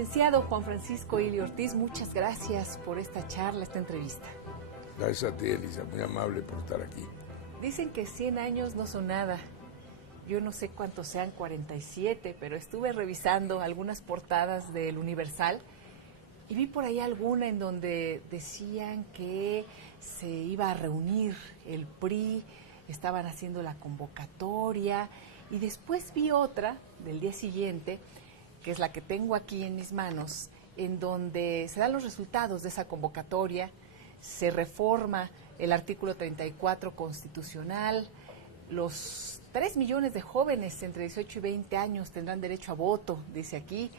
Licenciado Juan Francisco Ili Ortiz, muchas gracias por esta charla, esta entrevista. Gracias a ti, Elisa, muy amable por estar aquí. Dicen que 100 años no son nada. Yo no sé cuántos sean, 47, pero estuve revisando algunas portadas del Universal y vi por ahí alguna en donde decían que se iba a reunir el PRI, estaban haciendo la convocatoria, y después vi otra del día siguiente, que es la que tengo aquí en mis manos, en donde se dan los resultados de esa convocatoria, se reforma el artículo 34 constitucional, los 3 millones de jóvenes entre 18 y 20 años tendrán derecho a voto, dice aquí.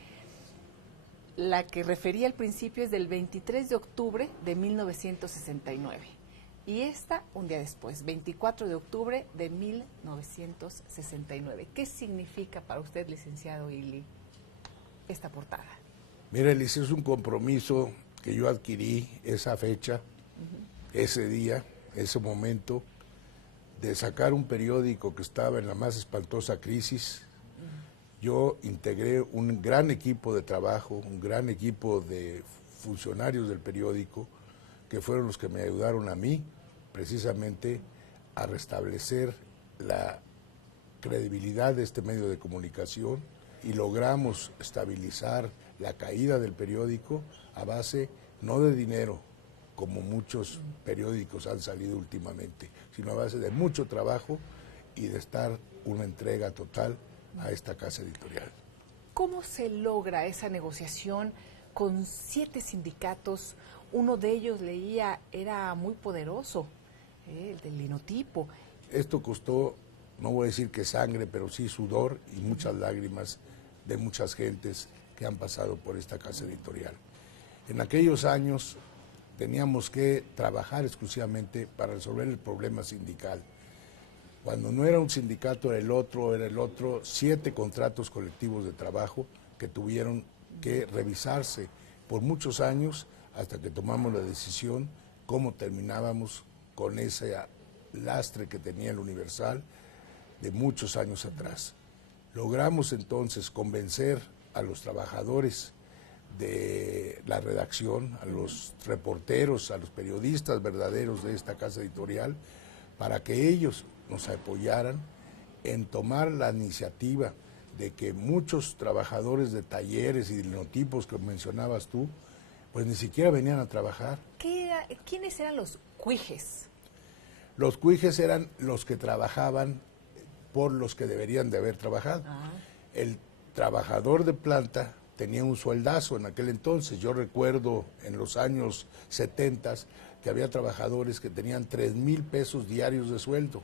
La que refería al principio es del 23 de octubre de 1969. Y esta, un día después, 24 de octubre de 1969. ¿Qué significa para usted, licenciado Ili, esta portada? Mira, Elisa, es un compromiso que yo adquirí esa fecha, ese día, ese momento, de sacar un periódico que estaba en la más espantosa crisis. Yo integré un gran equipo de trabajo, un gran equipo de funcionarios del periódico, que fueron los que me ayudaron a mí, precisamente, a restablecer la credibilidad de este medio de comunicación, y logramos estabilizar la caída del periódico a base no de dinero, como muchos periódicos han salido últimamente, sino a base de mucho trabajo y de estar una entrega total a esta casa editorial. ¿Cómo se logra esa negociación con 7 sindicatos? Uno de ellos, leía, era muy poderoso, el del linotipo. Esto costó, no voy a decir que sangre, pero sí sudor y muchas lágrimas de muchas gentes que han pasado por esta casa editorial. En aquellos años teníamos que trabajar exclusivamente para resolver el problema sindical. Cuando no era un sindicato era el otro, 7 contratos colectivos de trabajo que tuvieron que revisarse por muchos años hasta que tomamos la decisión cómo terminábamos con ese lastre que tenía el Universal de muchos años atrás. Logramos entonces convencer a los trabajadores de la redacción, a los reporteros, a los periodistas verdaderos de esta casa editorial, para que ellos nos apoyaran en tomar la iniciativa de que muchos trabajadores de talleres y de linotipos que mencionabas tú, pues ni siquiera venían a trabajar. ¿Quiénes eran los cuijes? Los cuijes eran los que trabajaban por los que deberían de haber trabajado. El trabajador de planta tenía un sueldazo en aquel entonces. Yo recuerdo en los años 70 que había trabajadores que tenían 3,000 pesos diarios de sueldo,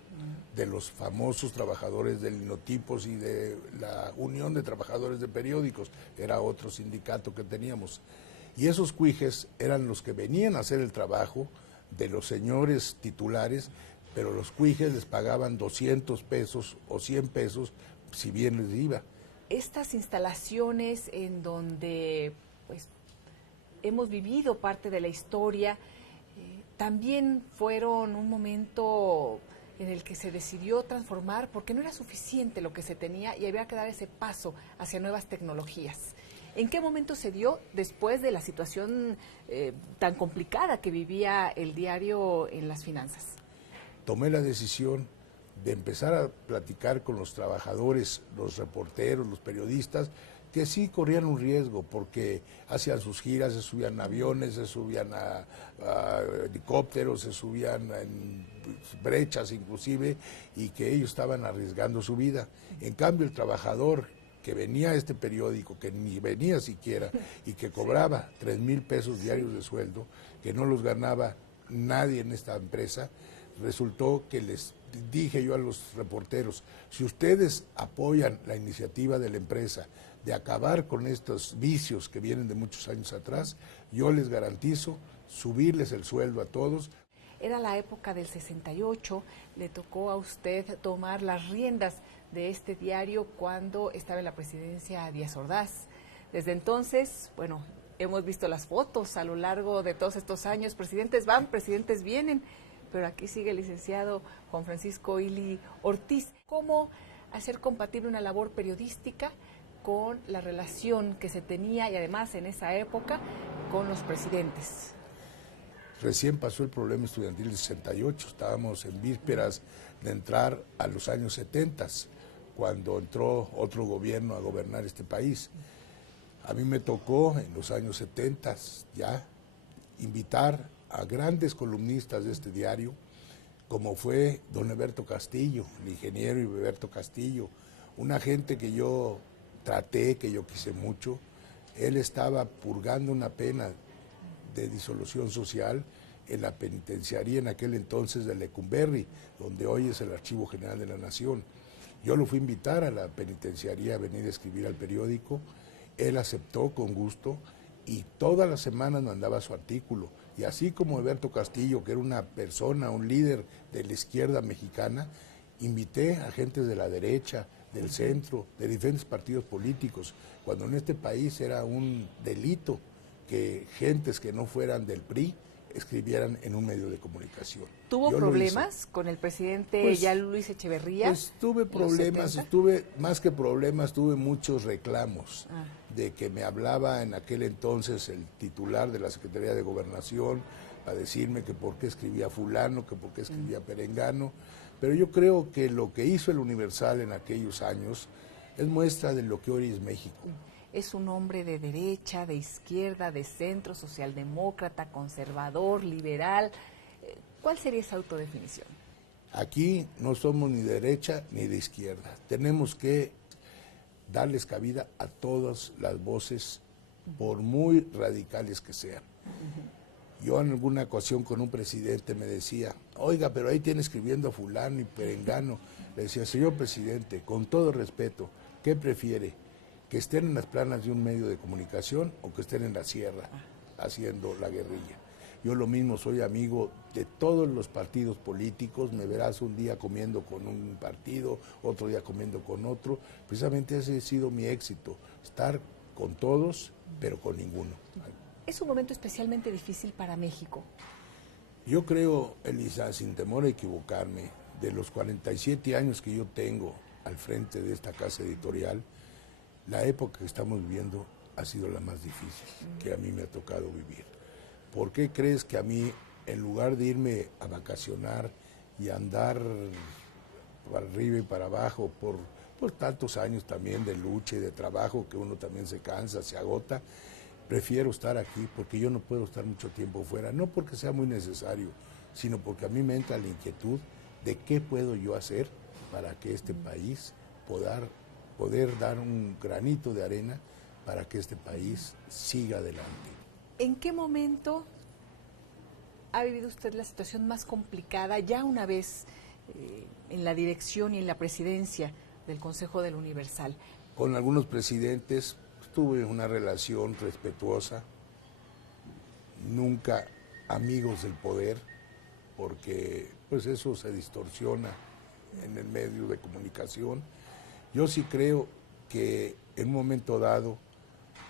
de los famosos trabajadores de linotipos y de la Unión de Trabajadores de Periódicos, era otro sindicato que teníamos. Y esos cuijes eran los que venían a hacer el trabajo de los señores titulares, pero los cuijes les pagaban 200 pesos o 100 pesos si bien les iba. Estas instalaciones en donde pues hemos vivido parte de la historia, también fueron un momento en el que se decidió transformar porque no era suficiente lo que se tenía y había que dar ese paso hacia nuevas tecnologías. ¿En qué momento se dio después de la situación tan complicada que vivía el diario en las finanzas? Tomé la decisión de empezar a platicar con los trabajadores, los reporteros, los periodistas, que sí corrían un riesgo porque hacían sus giras, se subían a aviones, se subían a helicópteros, se subían en brechas inclusive, y que ellos estaban arriesgando su vida. En cambio, el trabajador que venía a este periódico, que ni venía siquiera, y que cobraba 3,000 pesos diarios de sueldo, que no los ganaba nadie en esta empresa, resultó que les dije yo a los reporteros, si ustedes apoyan la iniciativa de la empresa de acabar con estos vicios que vienen de muchos años atrás, yo les garantizo subirles el sueldo a todos. Era la época del 68, le tocó a usted tomar las riendas de este diario cuando estaba en la presidencia Díaz Ordaz. Desde entonces, bueno, hemos visto las fotos a lo largo de todos estos años, presidentes van, presidentes vienen, pero aquí sigue el licenciado Juan Francisco Ili Ortiz. ¿Cómo hacer compatible una labor periodística con la relación que se tenía y además en esa época con los presidentes. Recién pasó el problema estudiantil del 68, estábamos en vísperas de entrar a los años 70, cuando entró otro gobierno a gobernar este país. A mí me tocó en los años 70 ya invitar a grandes columnistas de este diario, como fue don Eberto Castillo, el ingeniero Eberto Castillo, una gente que yo traté, que yo quise mucho. Él estaba purgando una pena de disolución social en la penitenciaría en aquel entonces de Lecumberri, donde hoy es el Archivo General de la Nación. Yo lo fui a invitar a la penitenciaría a venir a escribir al periódico. Él aceptó con gusto y todas las semanas mandaba su artículo. Y así como Eberto Castillo, que era una persona, un líder de la izquierda mexicana, invité a gente de la derecha, del centro, de diferentes partidos políticos, cuando en este país era un delito que gentes que no fueran del PRI escribieran en un medio de comunicación. ¿Tuvo problemas con el presidente ya Luis Echeverría? Pues tuve problemas, más que problemas, tuve muchos reclamos de que me hablaba en aquel entonces el titular de la Secretaría de Gobernación para decirme que por qué escribía fulano, que por qué escribía perengano, pero yo creo que lo que hizo el Universal en aquellos años es muestra de lo que hoy es México. Es un hombre de derecha, de izquierda, de centro, socialdemócrata, conservador, liberal. ¿Cuál sería esa autodefinición? Aquí no somos ni de derecha ni de izquierda. Tenemos que darles cabida a todas las voces, por muy radicales que sean. Yo en alguna ocasión con un presidente me decía, oiga, pero ahí tiene escribiendo a fulano y perengano. Le decía, señor presidente, con todo respeto, ¿qué prefiere? ¿Que estén en las planas de un medio de comunicación o que estén en la sierra haciendo la guerrilla? Yo lo mismo, soy amigo de todos los partidos políticos, me verás un día comiendo con un partido, otro día comiendo con otro. Precisamente ese ha sido mi éxito, estar con todos, pero con ninguno. ¿Es un momento especialmente difícil para México? Yo creo, Elisa, sin temor a equivocarme, de los 47 años que yo tengo al frente de esta casa editorial, la época que estamos viviendo ha sido la más difícil que a mí me ha tocado vivir. ¿Por qué crees que a mí, en lugar de irme a vacacionar y andar para arriba y para abajo por tantos años también de lucha y de trabajo, que uno también se cansa, se agota, prefiero estar aquí porque yo no puedo estar mucho tiempo fuera, no porque sea muy necesario, sino porque a mí me entra la inquietud de qué puedo yo hacer para que este país poder dar un granito de arena para que este país siga adelante. ¿En qué momento ha vivido usted la situación más complicada ya una vez en la dirección y en la presidencia del Consejo del Universal? Con algunos presidentes tuve una relación respetuosa, nunca amigos del poder, porque pues eso se distorsiona en el medio de comunicación. Yo sí creo que en un momento dado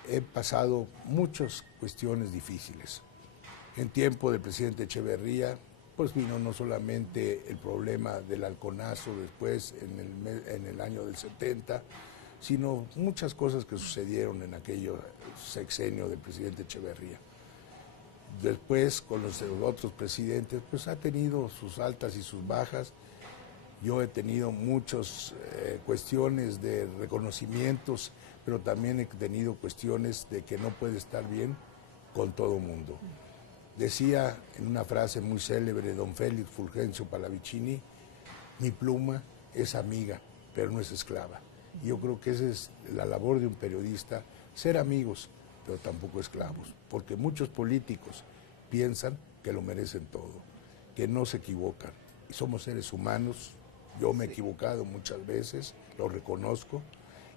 he pasado muchas cuestiones difíciles. En tiempo del presidente Echeverría, pues vino no solamente el problema del halconazo después en el año del 70, sino muchas cosas que sucedieron en aquel sexenio del presidente Echeverría. Después, con los otros presidentes, pues ha tenido sus altas y sus bajas. Yo he tenido muchas cuestiones de reconocimientos, pero también he tenido cuestiones de que no puede estar bien con todo mundo. Decía en una frase muy célebre don Félix Fulgencio Pallavicini, mi pluma es amiga, pero no es esclava. Y yo creo que esa es la labor de un periodista, ser amigos, pero tampoco esclavos, porque muchos políticos piensan que lo merecen todo, que no se equivocan. Y somos seres humanos, yo me he equivocado muchas veces, lo reconozco,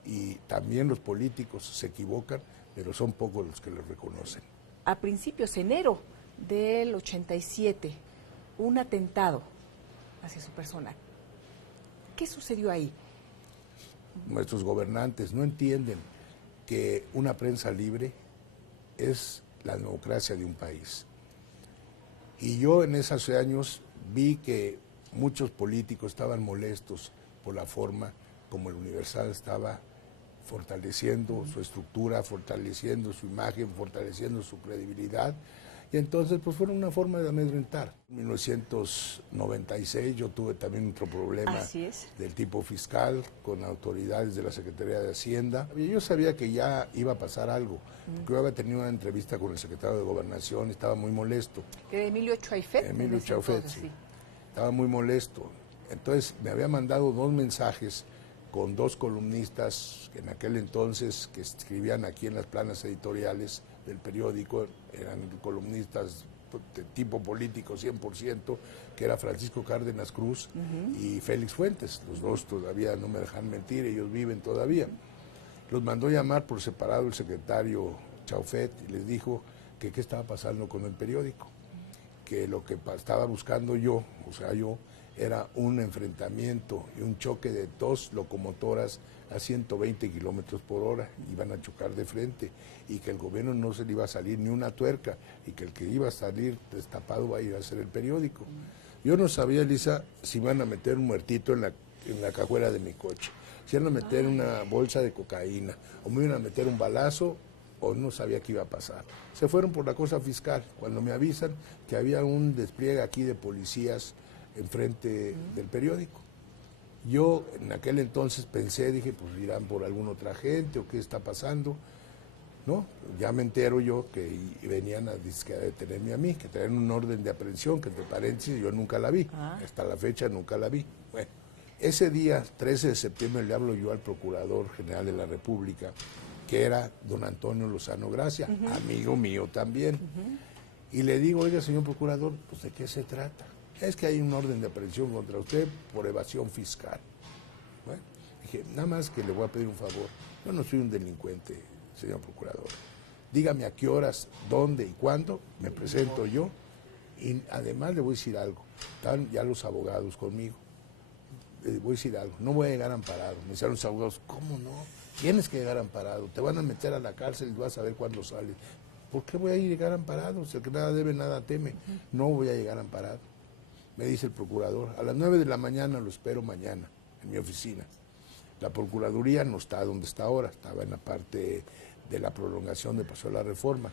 y también los políticos se equivocan, pero son pocos los que lo reconocen. A principios de enero del 87, un atentado hacia su persona. ¿Qué sucedió ahí? Nuestros gobernantes no entienden que una prensa libre es la democracia de un país. Y yo en esos años vi que muchos políticos estaban molestos por la forma como el Universal estaba fortaleciendo su estructura, fortaleciendo su imagen, fortaleciendo su credibilidad. Y entonces, pues fue una forma de amedrentar. En 1996 yo tuve también otro problema del tipo fiscal con autoridades de la Secretaría de Hacienda. Y yo sabía que ya iba a pasar algo, porque yo había tenido una entrevista con el secretario de Gobernación y estaba muy molesto. ¿Que Emilio Chaufet? Emilio Chaufet, sí. Estaba muy molesto. Entonces me había mandado 2 mensajes con 2 columnistas que en aquel entonces que escribían aquí en las planas editoriales del periódico, eran columnistas de tipo político 100%, que era Francisco Cárdenas Cruz y Félix Fuentes. Los 2 todavía no me dejan mentir, ellos viven todavía. Los mandó llamar por separado el secretario Chaufet y les dijo que qué estaba pasando con el periódico, que lo que estaba buscando yo, o sea yo, era un enfrentamiento y un choque de 2 locomotoras a 120 kilómetros por hora, iban a chocar de frente y que el gobierno no se le iba a salir ni una tuerca y que el que iba a salir destapado va a ir a hacer el periódico. Yo no sabía, Elisa, si iban a meter un muertito en la cajuela de mi coche, si iban a meter una bolsa de cocaína o me iban a meter un balazo o no sabía qué iba a pasar. Se fueron por la cosa fiscal, cuando me avisan que había un despliegue aquí de policías enfrente del periódico. Yo en aquel entonces pensé, dije, pues irán por alguna otra gente o qué está pasando, ¿no? Ya me entero yo que venían a detenerme a mí, que traían un orden de aprehensión, que entre paréntesis yo nunca la vi, hasta la fecha nunca la vi. Bueno, ese día, 13 de septiembre, le hablo yo al Procurador General de la República, que era don Antonio Lozano Gracia, amigo mío también, y le digo, oiga, señor Procurador, pues ¿de qué se trata? Es que hay un orden de aprehensión contra usted por evasión fiscal. Bueno, dije, nada más que le voy a pedir un favor. Yo no soy un delincuente, señor Procurador. Dígame a qué horas, dónde y cuándo me presento yo. Y además le voy a decir algo. Están ya los abogados conmigo. Le voy a decir algo. No voy a llegar amparado. Me decían los abogados, ¿cómo no? Tienes que llegar amparado. Te van a meter a la cárcel y vas a ver cuándo sales. ¿Por qué voy a llegar amparado? Si el que nada debe, nada teme. No voy a llegar amparado. Me dice el procurador, a las 9 de la mañana lo espero mañana, en mi oficina. La Procuraduría no está donde está ahora, estaba en la parte de la prolongación de Paseo de la Reforma.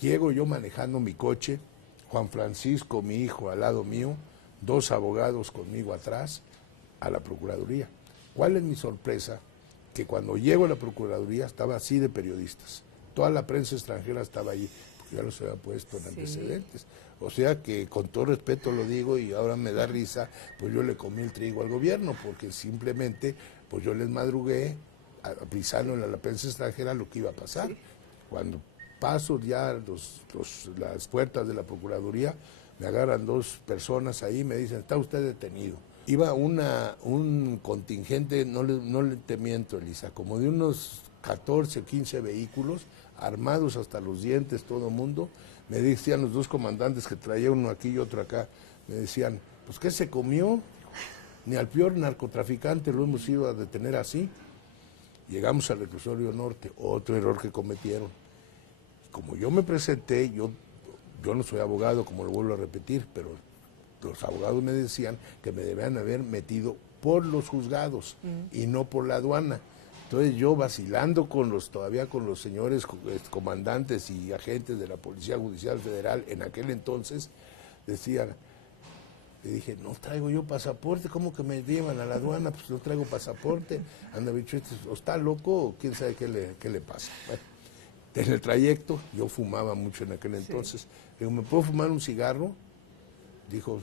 Llego yo manejando mi coche, Juan Francisco, mi hijo, al lado mío, 2 abogados conmigo atrás, a la Procuraduría. ¿Cuál es mi sorpresa? Que cuando llego a la Procuraduría estaba así de periodistas. Toda la prensa extranjera estaba allí, porque ya los había puesto en antecedentes. O sea que con todo respeto lo digo y ahora me da risa, pues yo le comí el trigo al gobierno, porque simplemente pues yo les madrugué avisándole a la prensa extranjera lo que iba a pasar. Sí. Cuando paso ya las puertas de la Procuraduría, me agarran 2 personas ahí y me dicen, está usted detenido. Iba un contingente, no le te miento, Elisa, como de unos 14 o 15 vehículos, armados hasta los dientes, todo el mundo. Me decían los 2 comandantes que traía uno aquí y otro acá, me decían, pues ¿qué se comió? Ni al peor narcotraficante lo hemos ido a detener así. Llegamos al reclusorio norte, otro error que cometieron. Como yo me presenté, yo no soy abogado, como lo vuelvo a repetir, pero los abogados me decían que me debían haber metido por los juzgados y no por la aduana. Entonces yo vacilando todavía con los señores comandantes y agentes de la Policía Judicial Federal en aquel entonces, le dije, no traigo yo pasaporte, ¿cómo que me llevan a la aduana? Pues no traigo pasaporte. Anda, bicho, o está loco o quién sabe qué le pasa. Bueno, en el trayecto, yo fumaba mucho en aquel entonces, le digo, ¿me puedo fumar un cigarro? Dijo,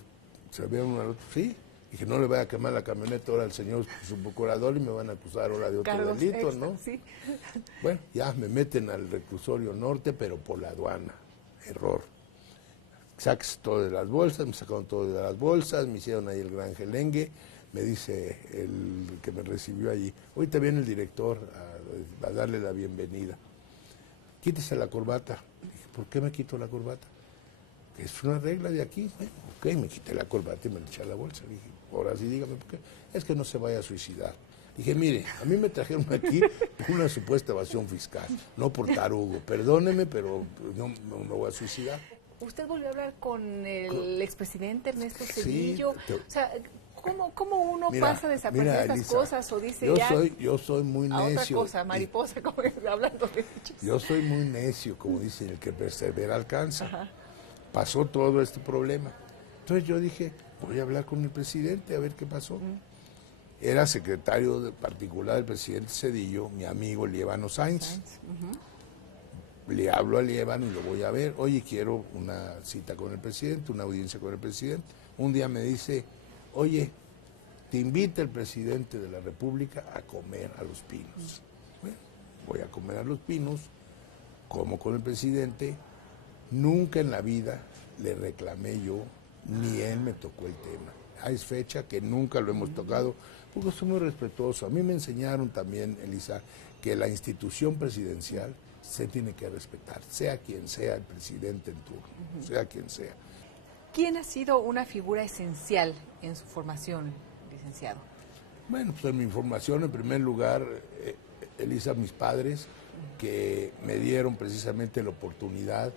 ¿se ve uno al otro? Sí. Dije, no le vaya a quemar la camioneta ahora al señor subprocurador y me van a acusar ahora de otro Cargos delito, extra, ¿no? Sí. Bueno, ya me meten al reclusorio norte, pero por la aduana. Error. Saques todo de las bolsas, me sacaron todo de las bolsas, me hicieron ahí el gran gelengue. Me dice el que me recibió allí, ahorita viene el director a darle la bienvenida. Quítese la corbata. Dije, ¿por qué me quito la corbata? Es una regla de aquí. Ok, me quité la corbata y me eché a la bolsa. Dije, ahora sí dígame por qué. Es que no se vaya a suicidar. Dije, mire, a mí me trajeron aquí por una supuesta evasión fiscal, no por tarugo. Perdóneme, pero no me voy a suicidar. ¿Usted volvió a hablar con el expresidente Ernesto Zedillo? Sí, O sea, ¿Cómo uno pasa desapercibido estas Elisa, cosas o dice yo soy muy a necio. otra cosa, mariposa, como que hablando de hechos? Yo soy muy necio, como dicen, el que persevera alcanza. Ajá. Pasó todo este problema. Entonces yo dije, voy a hablar con el presidente a ver qué pasó. Era secretario particular del presidente Zedillo, mi amigo Lievano Sainz. Le hablo a Lievano y lo voy a ver. Oye, quiero una cita con el presidente, una audiencia con el presidente. Un día me dice, oye, te invita el presidente de la República a comer a Los Pinos. Bueno, voy a comer a Los Pinos, como con el presidente. Nunca en la vida le reclamé yo, ni él me tocó el tema. Hay fecha que nunca lo hemos tocado, porque soy muy respetuoso. A mí me enseñaron también, Elisa, que la institución presidencial se tiene que respetar, sea quien sea el presidente en turno, sea quien sea. ¿Quién ha sido una figura esencial en su formación, licenciado? Bueno, pues en mi formación, en primer lugar, Elisa, mis padres, que me dieron precisamente la oportunidad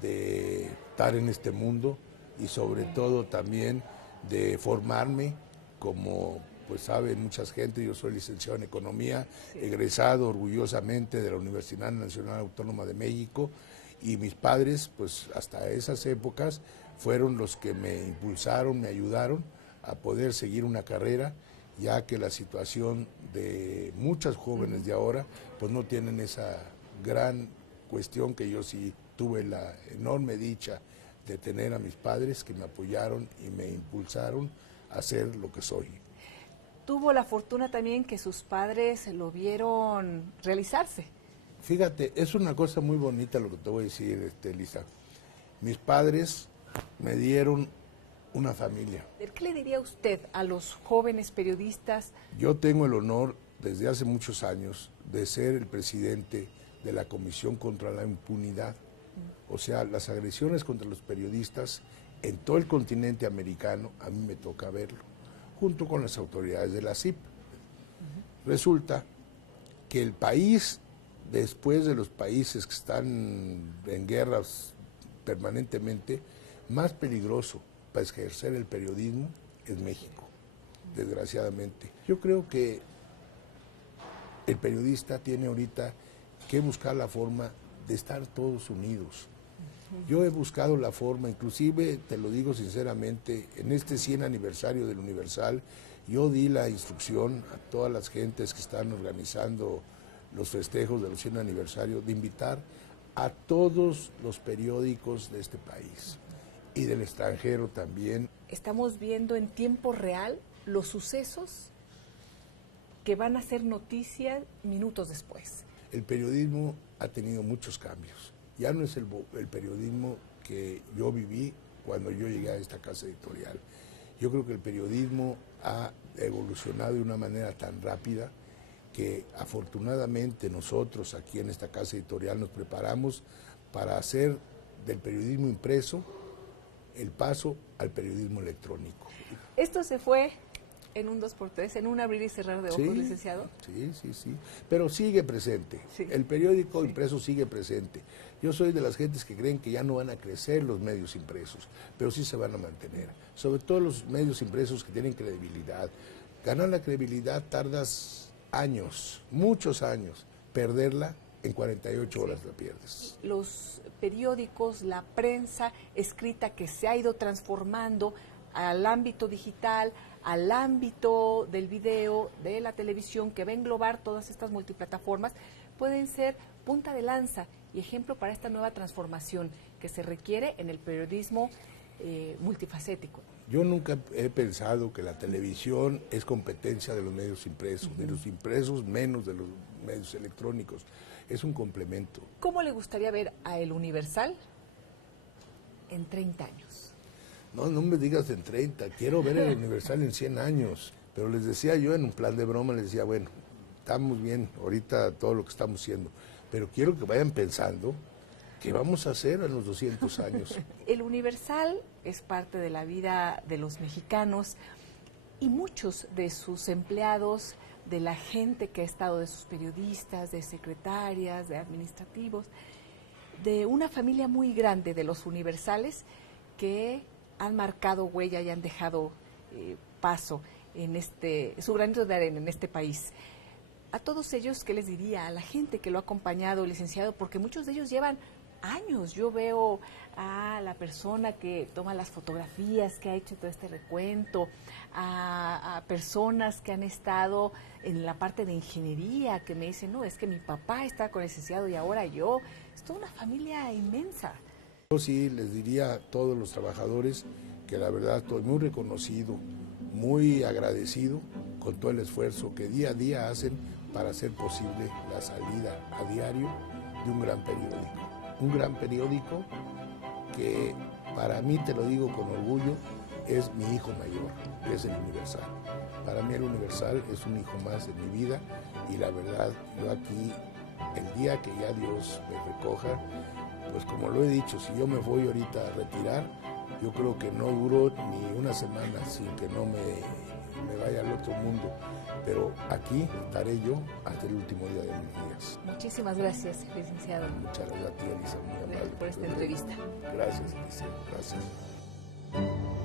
de estar en este mundo y sobre todo también de formarme como, pues sabe mucha gente, yo soy licenciado en Economía, egresado orgullosamente de la Universidad Nacional Autónoma de México, y mis padres, pues hasta esas épocas, fueron los que me impulsaron, me ayudaron a poder seguir una carrera, ya que la situación de muchas jóvenes de ahora, pues no tienen esa gran cuestión que yo sí tuve la enorme dicha de tener a mis padres que me apoyaron y me impulsaron a ser lo que soy. Tuvo la fortuna también que sus padres lo vieron realizarse. Fíjate, es una cosa muy bonita lo que te voy a decir, Elisa. Mis padres me dieron una familia. ¿Qué le diría usted a los jóvenes periodistas? Yo tengo el honor, desde hace muchos años, de ser el presidente de la Comisión contra la Impunidad. O sea, las agresiones contra los periodistas en todo el continente americano, a mí me toca verlo, junto con las autoridades de la CIP. Resulta que el país, después de los países que están en guerras permanentemente, más peligroso para ejercer el periodismo es México, desgraciadamente. Yo creo que el periodista tiene ahorita que buscar la forma de estar todos unidos. Yo he buscado la forma, inclusive, te lo digo sinceramente, en este 100 aniversario del Universal, yo di la instrucción a todas las gentes que están organizando los festejos de los 100 aniversarios de invitar a todos los periódicos de este país y del extranjero también. Estamos viendo en tiempo real los sucesos que van a ser noticia minutos después. El periodismo ha tenido muchos cambios. Ya no es el periodismo que yo viví cuando yo llegué a esta casa editorial. Yo creo que el periodismo ha evolucionado de una manera tan rápida que afortunadamente nosotros aquí en esta casa editorial nos preparamos para hacer del periodismo impreso el paso al periodismo electrónico. Esto se fue en un 2x3, en un abrir y cerrar de ojos, licenciado. Sí, pero sigue presente. Sí. El periódico impreso sigue presente. Yo soy de las gentes que creen que ya no van a crecer los medios impresos, pero sí se van a mantener. Sobre todo los medios impresos que tienen credibilidad. Ganar la credibilidad tardas años, muchos años. Perderla en 48 horas la pierdes. Los periódicos, la prensa escrita que se ha ido transformando al ámbito digital, al ámbito del video, de la televisión, que va a englobar todas estas multiplataformas, pueden ser punta de lanza y ejemplo para esta nueva transformación que se requiere en el periodismo multifacético. Yo nunca he pensado que la televisión es competencia de los medios impresos, de los impresos menos de los medios electrónicos. Es un complemento. ¿Cómo le gustaría ver a El Universal en 30 años? No me digas en 30, quiero ver El Universal en 100 años. Pero les decía yo en un plan de broma, les decía, bueno, estamos bien ahorita todo lo que estamos haciendo, pero quiero que vayan pensando qué vamos a hacer en los 200 años. El Universal es parte de la vida de los mexicanos y muchos de sus empleados, de la gente que ha estado, de sus periodistas, de secretarias, de administrativos, de una familia muy grande de los universales que han marcado huella y han dejado paso en su granito de arena en este país. A todos ellos, ¿qué les diría? A la gente que lo ha acompañado, licenciado, porque muchos de ellos llevan años. Yo veo a la persona que toma las fotografías, que ha hecho todo este recuento, a personas que han estado en la parte de ingeniería, que me dicen, no, es que mi papá está con licenciado y ahora yo. Es toda una familia inmensa. Yo sí les diría a todos los trabajadores que la verdad estoy muy reconocido, muy agradecido con todo el esfuerzo que día a día hacen para hacer posible la salida a diario de un gran periódico. Un gran periódico que para mí, te lo digo con orgullo, es mi hijo mayor, que es el Universal. Para mí el Universal es un hijo más en mi vida y la verdad, yo aquí, el día que ya Dios me recoja, pues como lo he dicho, si yo me voy ahorita a retirar, yo creo que no duró ni una semana sin que no me vaya al otro mundo. Pero aquí estaré yo hasta el último día de mis días. Muchísimas gracias, licenciado. Muchas gracias a ti, Elisa, muy amable. Por esta entrevista. Gracias, Elisa, gracias.